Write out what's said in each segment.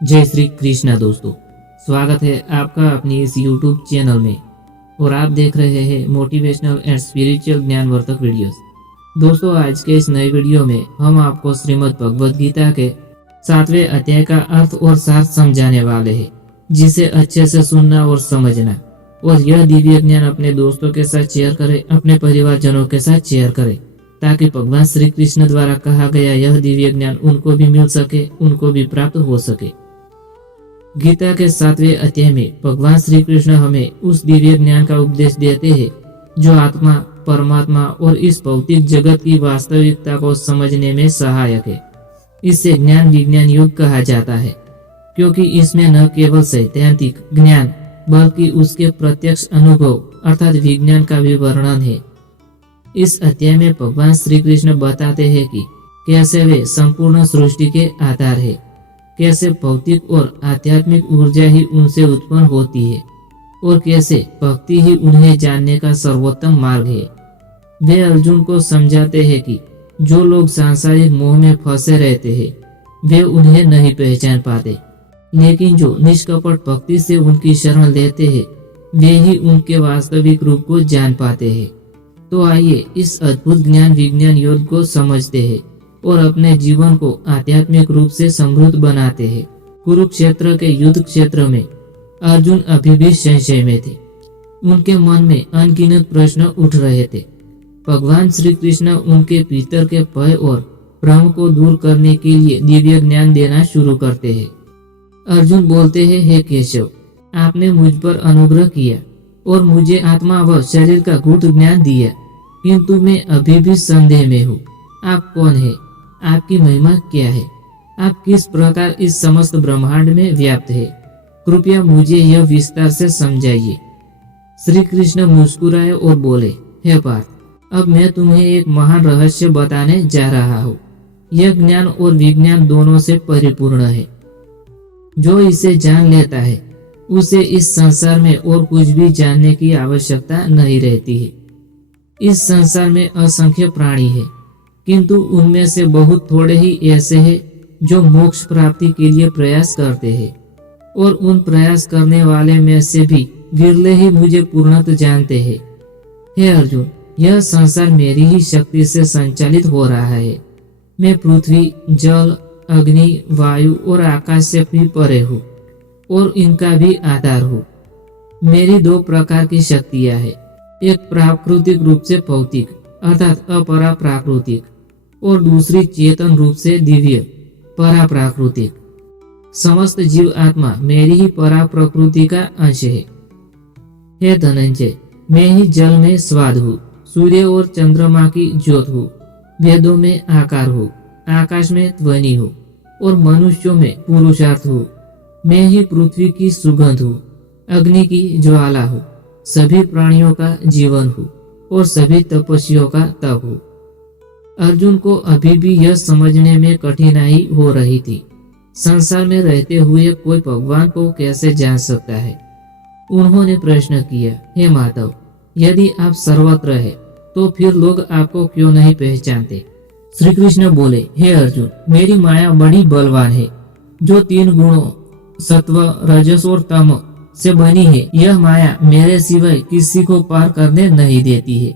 जय श्री कृष्णा दोस्तों, स्वागत है आपका अपनी इस YouTube चैनल में और आप देख रहे हैं मोटिवेशनल एंड स्पिरिचुअल ज्ञानवर्धक वीडियोस। दोस्तों, आज के इस नए वीडियो में हम आपको श्रीमद् भगवद गीता के 7वें अध्याय का अर्थ और सार समझाने वाले हैं, जिसे अच्छे से सुनना और समझना और यह दिव्य ज्ञान अपने दोस्तों के साथ शेयर करें, अपने परिवारजनों के साथ शेयर करें, ताकि भगवान श्री कृष्ण द्वारा कहा गया यह दिव्य ज्ञान उनको भी मिल सके, उनको भी प्राप्त हो सके। गीता के 7वें अध्याय में भगवान श्री कृष्ण हमें उस दिव्य ज्ञान का उपदेश देते हैं जो आत्मा, परमात्मा और इस भौतिक जगत की वास्तविकता को समझने में सहायक है। इसे ज्ञान विज्ञान युग कहा जाता है, क्योंकि इसमें न केवल सैद्धांतिक ज्ञान बल्कि उसके प्रत्यक्ष अनुभव अर्थात विज्ञान का भी वर्णन है। इस अध्याय में भगवान श्री कृष्ण बताते हैं कि कैसे वे संपूर्ण सृष्टि के आधार है, कैसे भौतिक और आध्यात्मिक ऊर्जा ही उनसे उत्पन्न होती है और कैसे भक्ति ही उन्हें जानने का सर्वोत्तम मार्ग है। वे अर्जुन को समझाते हैं कि जो लोग सांसारिक मोह में फंसे रहते हैं वे उन्हें नहीं पहचान पाते, लेकिन जो निष्कपट भक्ति से उनकी शरण लेते हैं वे ही उनके वास्तविक रूप को जान पाते हैं। तो आइए इस अद्भुत ज्ञान विज्ञान योग को समझते हैं और अपने जीवन को आध्यात्मिक रूप से समृद्ध बनाते हैं। कुरुक्षेत्र के युद्ध क्षेत्र में अर्जुन अभी भी संशय में थे। उनके मन में अनगिनत प्रश्न उठ रहे थे। भगवान श्री कृष्ण उनके भीतर के भय और भ्रम को दूर करने के लिए दिव्य ज्ञान देना शुरू करते हैं। अर्जुन बोलते हैं, हे केशव, आपने मुझ पर अनुग्रह किया और मुझे आत्मा व शरीर का गुप्त ज्ञान दिया, किंतु मैं अभी भी संदेह में हूँ। आप कौन है? आपकी महिमा क्या है? आप किस प्रकार इस समस्त ब्रह्मांड में व्याप्त है? कृपया मुझे यह विस्तार से समझाइए। श्री कृष्ण मुस्कुराए और बोले, हे पार्थ, अब मैं तुम्हें एक महान रहस्य बताने जा रहा हूँ। यह ज्ञान और विज्ञान दोनों से परिपूर्ण है। जो इसे जान लेता है उसे इस संसार में और कुछ भी जानने की आवश्यकता नहीं रहती है। इस संसार में असंख्य प्राणी है, किंतु उनमें से बहुत थोड़े ही ऐसे हैं जो मोक्ष प्राप्ति के लिए प्रयास करते हैं, और उन प्रयास करने वाले में से भी विरले ही मुझे पूर्णतः जानते हैं। हे अर्जुन, यह संसार मेरी ही शक्ति से संचालित हो रहा है। मैं पृथ्वी, जल, अग्नि, वायु और आकाश से भी परे हूँ और इनका भी आधार हूँ। मेरी दो प्रकार की शक्तियाँ हैं, एक प्राकृतिक रूप से भौतिक अर्थात अपरा प्राकृतिक और दूसरी चेतन रूप से दिव्य परा प्राकृतिक। समस्त जीव आत्मा मेरी ही परा प्रकृति का अंश है। हे धनंजय, मैं ही जल में स्वाद हूँ, सूर्य और चंद्रमा की ज्योत हूँ, वेदों में आकार हूँ, आकाश में ध्वनि हूँ और मनुष्यों में पुरुषार्थ हूँ। मैं ही पृथ्वी की सुगंध हूँ, अग्नि की ज्वाला हूँ, सभी प्राणियों का जीवन हूँ और सभी तपस्वियों का तप हूँ। अर्जुन को अभी भी यह समझने में कठिनाई हो रही थी। संसार में रहते हुए कोई भगवान को कैसे जान सकता है? उन्होंने प्रश्न किया, हे माधव, यदि आप सर्वत्र है तो फिर लोग आपको क्यों नहीं पहचानते? श्री कृष्ण बोले, हे अर्जुन, मेरी माया बड़ी बलवान है, जो 3 गुणों सत्व, रजस और तम से बनी है। यह माया मेरे सिवाय किसी को पार करने नहीं देती है,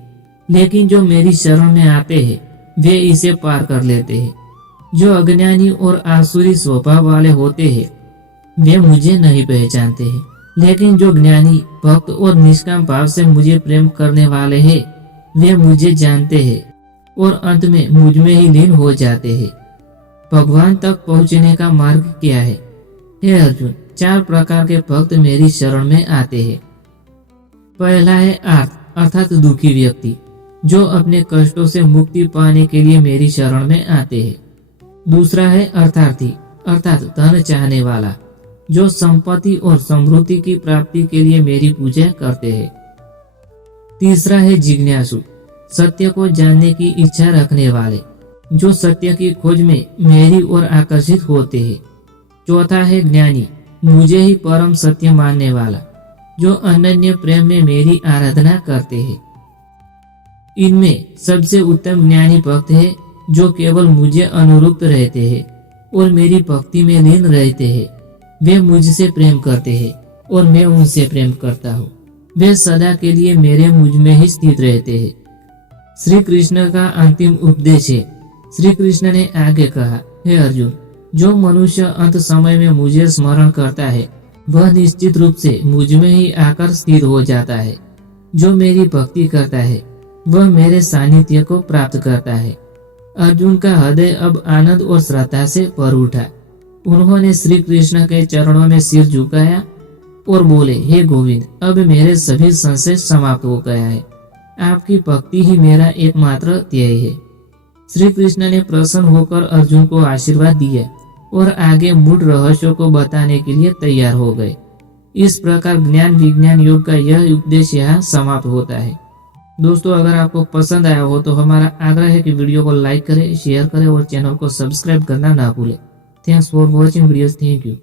लेकिन जो मेरी शरण में आते हैं वे इसे पार कर लेते हैं। जो अज्ञानी और आसुरी स्वभाव वाले होते हैं वे मुझे नहीं पहचानते हैं, लेकिन जो ज्ञानी, भक्त और निष्काम भाव से मुझे प्रेम करने वाले हैं वे मुझे जानते हैं और अंत में मुझ में ही लीन हो जाते हैं। भगवान तक पहुँचने का मार्ग क्या है? हे अर्जुन, 4 प्रकार के भक्त मेरी शरण में आते हैं। पहला है आर्त अर्थात दुखी व्यक्ति, जो अपने कष्टों से मुक्ति पाने के लिए मेरी शरण में आते हैं। दूसरा है अर्थार्थी अर्थात धन चाहने वाला, जो संपत्ति और समृद्धि की प्राप्ति के लिए मेरी पूजा करते हैं। तीसरा है जिज्ञासु, सत्य को जानने की इच्छा रखने वाले, जो सत्य की खोज में मेरी ओर आकर्षित होते हैं। चौथा है ज्ञानी, मुझे ही परम सत्य मानने वाला, जो अनन्य प्रेम में मेरी आराधना करते हैं। इनमें सबसे उत्तम ज्ञानी भक्त है जो केवल मुझे अनुरूप रहते हैं और मेरी भक्ति में लीन रहते हैं। वे मुझसे प्रेम करते हैं और मैं उनसे प्रेम करता हूँ। वे सदा के लिए मेरे मुझ में ही स्थित रहते हैं। श्री कृष्ण का अंतिम उपदेश है। श्री कृष्ण ने आगे कहा, हे अर्जुन, जो मनुष्य अंत समय में मुझे स्मरण करता है वह निश्चित रूप से मुझ में ही आकर स्थिर हो जाता है। जो मेरी भक्ति करता है वह मेरे सानिध्य को प्राप्त करता है। अर्जुन का हृदय अब आनंद और श्रद्धा से भर उठा। उन्होंने श्री कृष्ण के चरणों में सिर झुकाया और बोले, हे गोविंद, अब मेरे सभी संशय समाप्त हो गया है। आपकी भक्ति ही मेरा एकमात्र ध्येय है। श्री कृष्ण ने प्रसन्न होकर अर्जुन को आशीर्वाद दिया और आगे मूढ़ रहस्यों को बताने के लिए तैयार हो गए। इस प्रकार ज्ञान विज्ञान योग का यह उपदेश यहाँ समाप्त होता है। दोस्तों, अगर आपको पसंद आया हो तो हमारा आग्रह है कि वीडियो को लाइक करें, शेयर करें और चैनल को सब्सक्राइब करना ना भूलें। Thanks for watching videos. Thank you.